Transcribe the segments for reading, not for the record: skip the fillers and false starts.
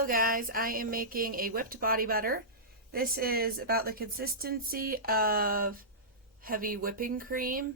Hello guys, I am making a whipped body butter. This is about the consistency of heavy whipping cream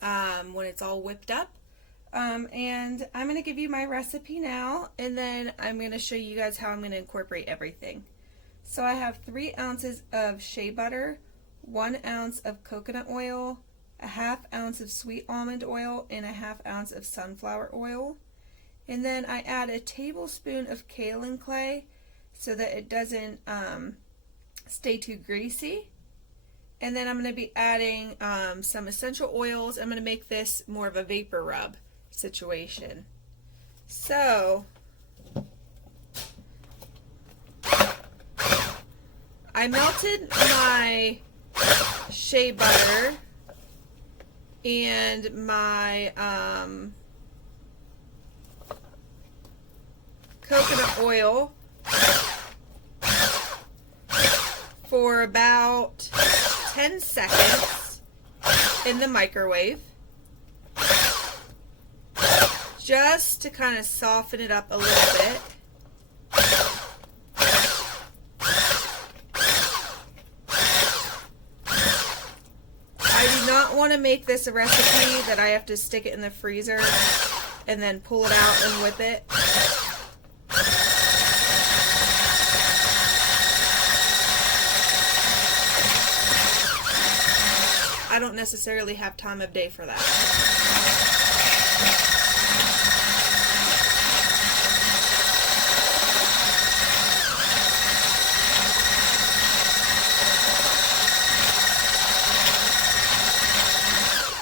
when it's all whipped up. And I'm going to give you my recipe now, and then I'm going to show you guys how I'm going to incorporate everything. So I have 3 ounces of shea butter, 1 ounce of coconut oil, a ½ ounce of sweet almond oil, and a ½ ounce of sunflower oil. And then I add a tablespoon of kaolin clay so that it doesn't stay too greasy. And then I'm going to be adding some essential oils. I'm going to make this more of a vapor rub situation. So I melted my shea butter and my coconut oil for about 10 seconds in the microwave, just to kind of soften it up a little bit. I do not want to make this a recipe that I have to stick it in the freezer and then pull it out and whip it. I don't necessarily have time of day for that.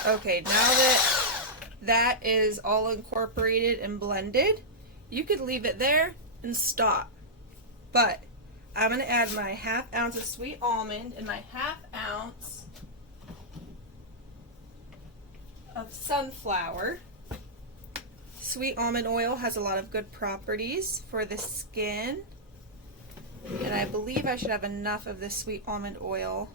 Okay, now that is all incorporated and blended, you could leave it there and stop. But I'm going to add my ½ ounce of sweet almond and my ½ ounce of sunflower. Sweet almond oil has a lot of good properties for the skin, and I believe I should have enough of this sweet almond oil.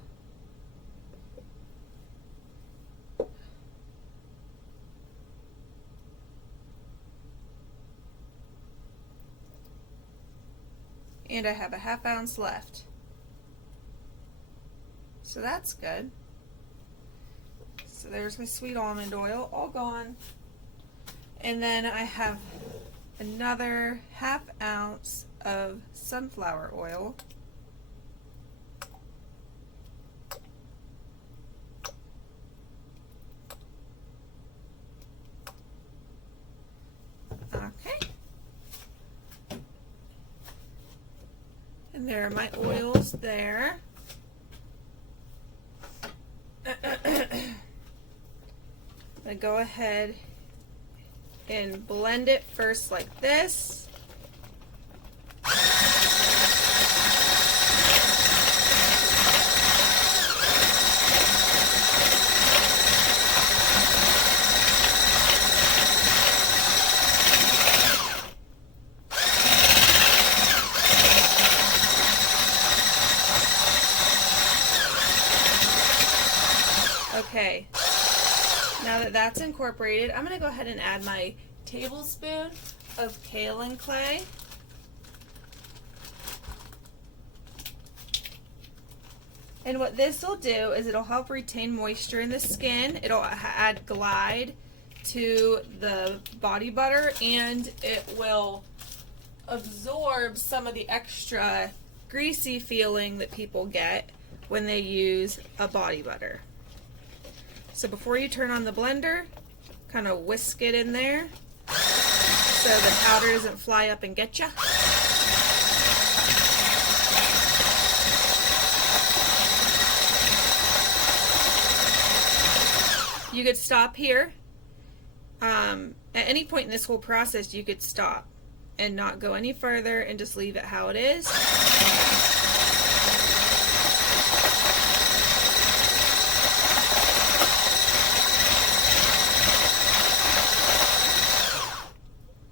And I have a ½ ounce left. So that's good. So there's my sweet almond oil, all gone. And then I have another ½ ounce of sunflower oil. Okay. And there are my oils there. I'm going to go ahead and blend it first like this. Okay. Now that that's incorporated, I'm going to go ahead and add my tablespoon of kaolin clay. And what this will do is it'll help retain moisture in the skin. It'll add glide to the body butter, and it will absorb some of the extra greasy feeling that people get when they use a body butter. So before you turn on the blender, kind of whisk it in there so the powder doesn't fly up and get you. You could stop here. At any point in this whole process, you could stop and not go any further and just leave it how it is.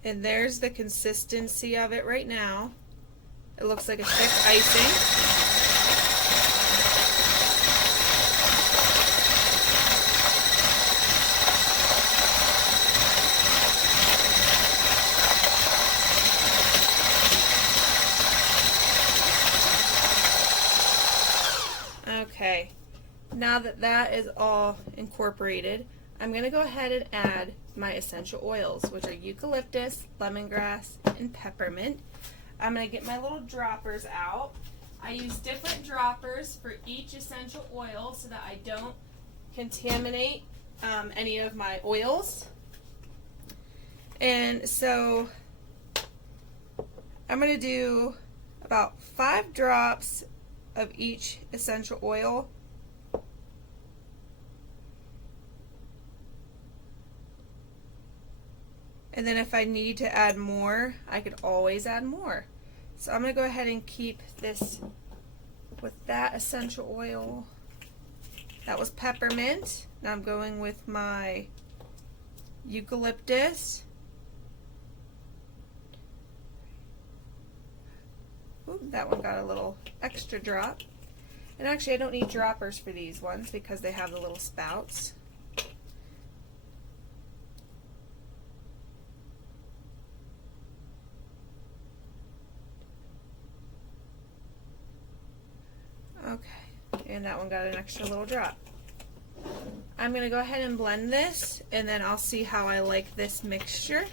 And there's the consistency of it right now. It looks like a thick icing. Now that that is all incorporated, I'm going to go ahead and add my essential oils, which are eucalyptus, lemongrass, and peppermint. I'm going to get my little droppers out. I use different droppers for each essential oil so that I don't contaminate any of my oils. And so I'm going to do about 5 drops of each essential oil. And then if I need to add more, I could always add more. So I'm going to go ahead and keep this with that essential oil. That was peppermint. Now I'm going with my eucalyptus. Ooh, that one got a little extra drop. And actually I don't need droppers for these ones because they have the little spouts. Okay, and that one got an extra little drop. I'm going to go ahead and blend this, and then I'll see how I like this mixture.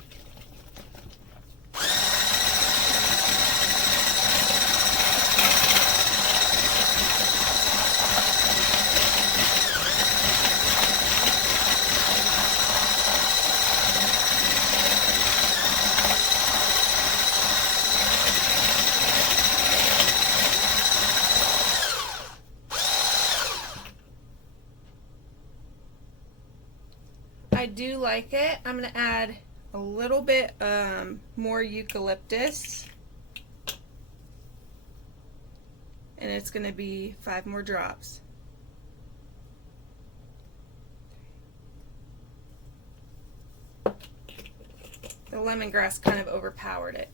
I do like it. I'm going to add a little bit more eucalyptus, and it's going to be 5 more drops. The lemongrass kind of overpowered it.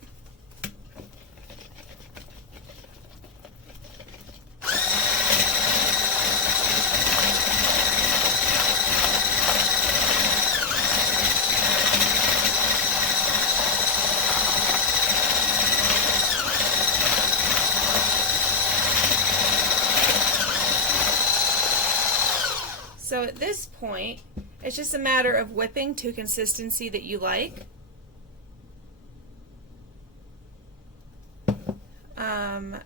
So at this point, it's just a matter of whipping to a consistency that you like.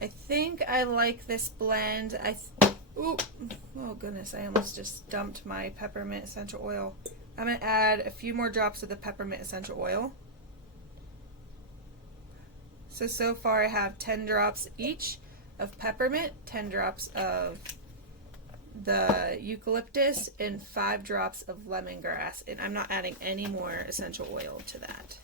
I think I like this blend. Oh goodness, I almost just dumped my peppermint essential oil. I'm going to add a few more drops of the peppermint essential oil. So far I have 10 drops each of peppermint, 10 drops of the eucalyptus, and 5 drops of lemongrass, and I'm not adding any more essential oil to that.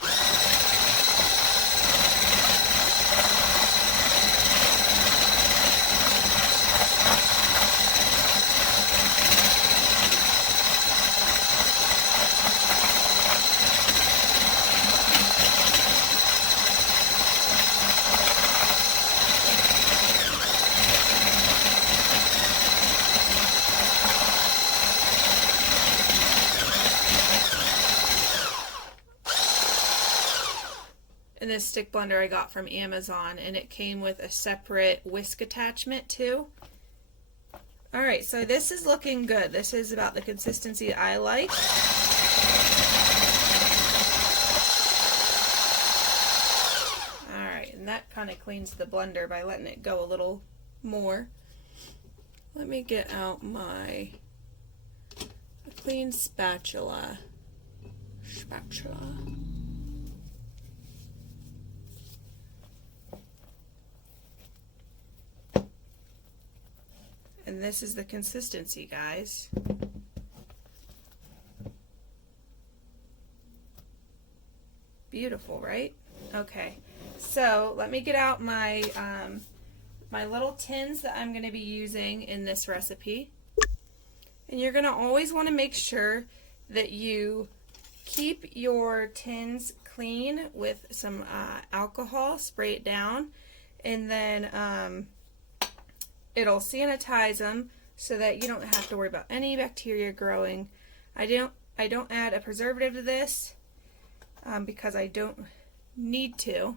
And this stick blender I got from Amazon, and it came with a separate whisk attachment too. Alright, so this is looking good. This is about the consistency I like. Alright, and that kind of cleans the blender by letting it go a little more. Let me get out my clean spatula. And this is the consistency, guys. Beautiful, right? Okay, so let me get out my my little tins that I'm going to be using in this recipe. And you're going to always want to make sure that you keep your tins clean with some alcohol, spray it down, and then it'll sanitize them so that you don't have to worry about any bacteria growing. I don't add a preservative to this because I don't need to,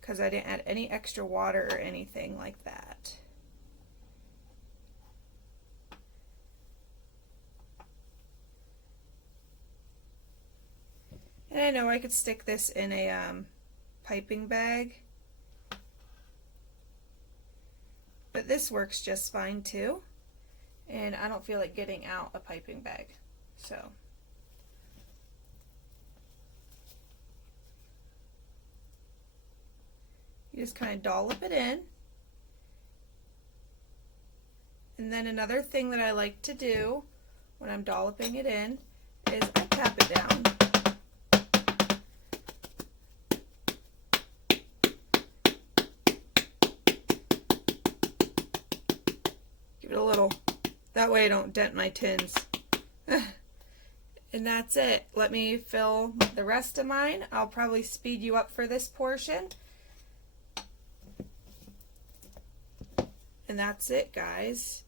because I didn't add any extra water or anything like that. And I know I could stick this in a piping bag, but this works just fine too. And I don't feel like getting out a piping bag. So you just kind of dollop it in. And then another thing that I like to do when I'm dolloping it in is I tap it down. Give it a little, that way I don't dent my tins. And that's it. Let me fill the rest of mine. I'll probably speed you up for this portion. And that's it, guys.